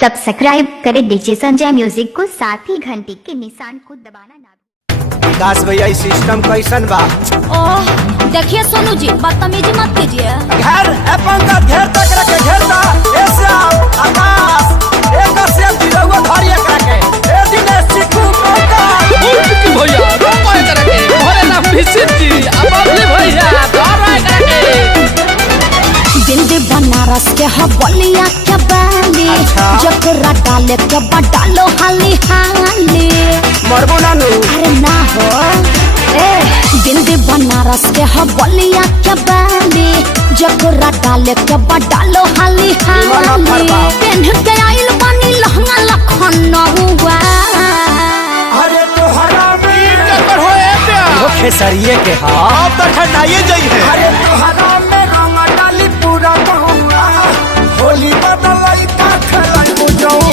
Subscribe करें DJ Sanjay music को, साथ ही घंटी के निशान को दबाना ना। विकास भैया इस सिस्टम कैसन बा? ओह देखिए सोनू जी, बदतमीजी मत कीजिए। घर अपन का घेर तक रखे घेरता ऐसा आकाश एक से बिरवा धारिया करके ए दिनेश चिकू मौका की भैया रोको करके भरे ना विशिष्ट जी अबले भैया धारा करके दिल्ली बनारस के हवलिया के बाली जकरा डाले के बडालो हाली हाली मरबो नानू अरे ना हो ए दिल्ली बनारस के हवलिया के बाली जकरा डाले के बडालो हाली हाली पेन के आइल बनी लहंगा लखनऊआ अरे तोहरा वीर कर होए प्यार वो खेसरिए के हां तो ठंडाइए जाई है। अरे तोहरा में रंग डाली पूरा बहुआ होली बदलाई का खेलाई बुझाऊ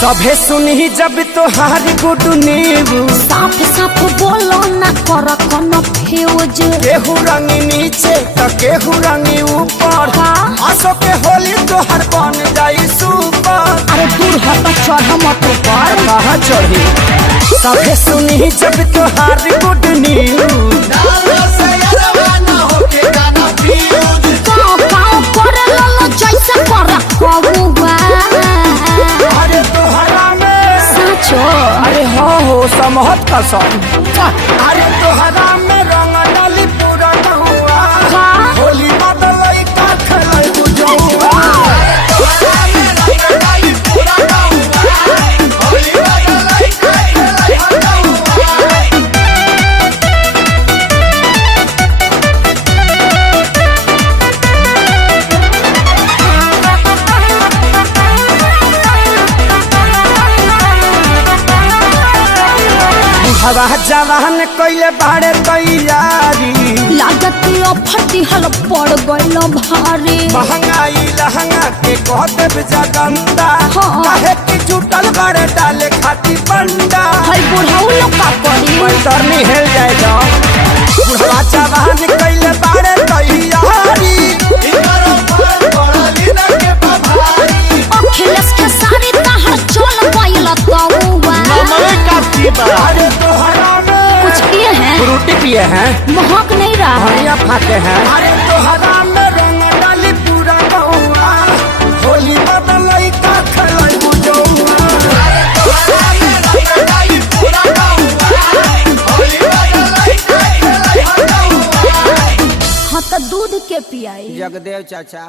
सभे सुनी जब तोहारी गुड न्यूज साफ साफ बोलो ना कर कोनो फ्यूज केहू रंगी नीचे तो केहू रंगी ऊपर आसो के होली तोहर बन जाई सुपर। अरे दूर हट चढ़ मत ऊपर कहाँ चढ़ी सभे सुनी जब तोहारी गुड न्यूज गाँव गाँव करे ललो जैसे कर कबुआ अरे तोहरा में साचो अरे हाँ हो समहत कसम अरे तोहरा में रंग डाली पूरा बहुआ हाँ होली बदलाई का खेलाई बुझाऊ हवा जवान कइले बाड़े तैयारी लागत फटी हल पड़ गइल भारी महंगाई लहंगा के कहते जगंदा हाँ। काहे की जुटल बाड़े डाले खाती बंडा हई बुढ़ाऊ लोग का करी पैतरनी हेल जाए जा बुढ़वा जवान कइले बाड़े तैयारी अखिलेश के सारी तहर चल गइल तौवा अरे तोहरा में कुछ किए हैं फ्रूटी पिए हैं महक नहीं रहा है धनिया फाके हैं। अरे तोहरा में रंग डाली पूरा बहुआ होली बदलाई का खेलाई बुझौआ हाँ तो दूध के पियाई जगदेव चाचा।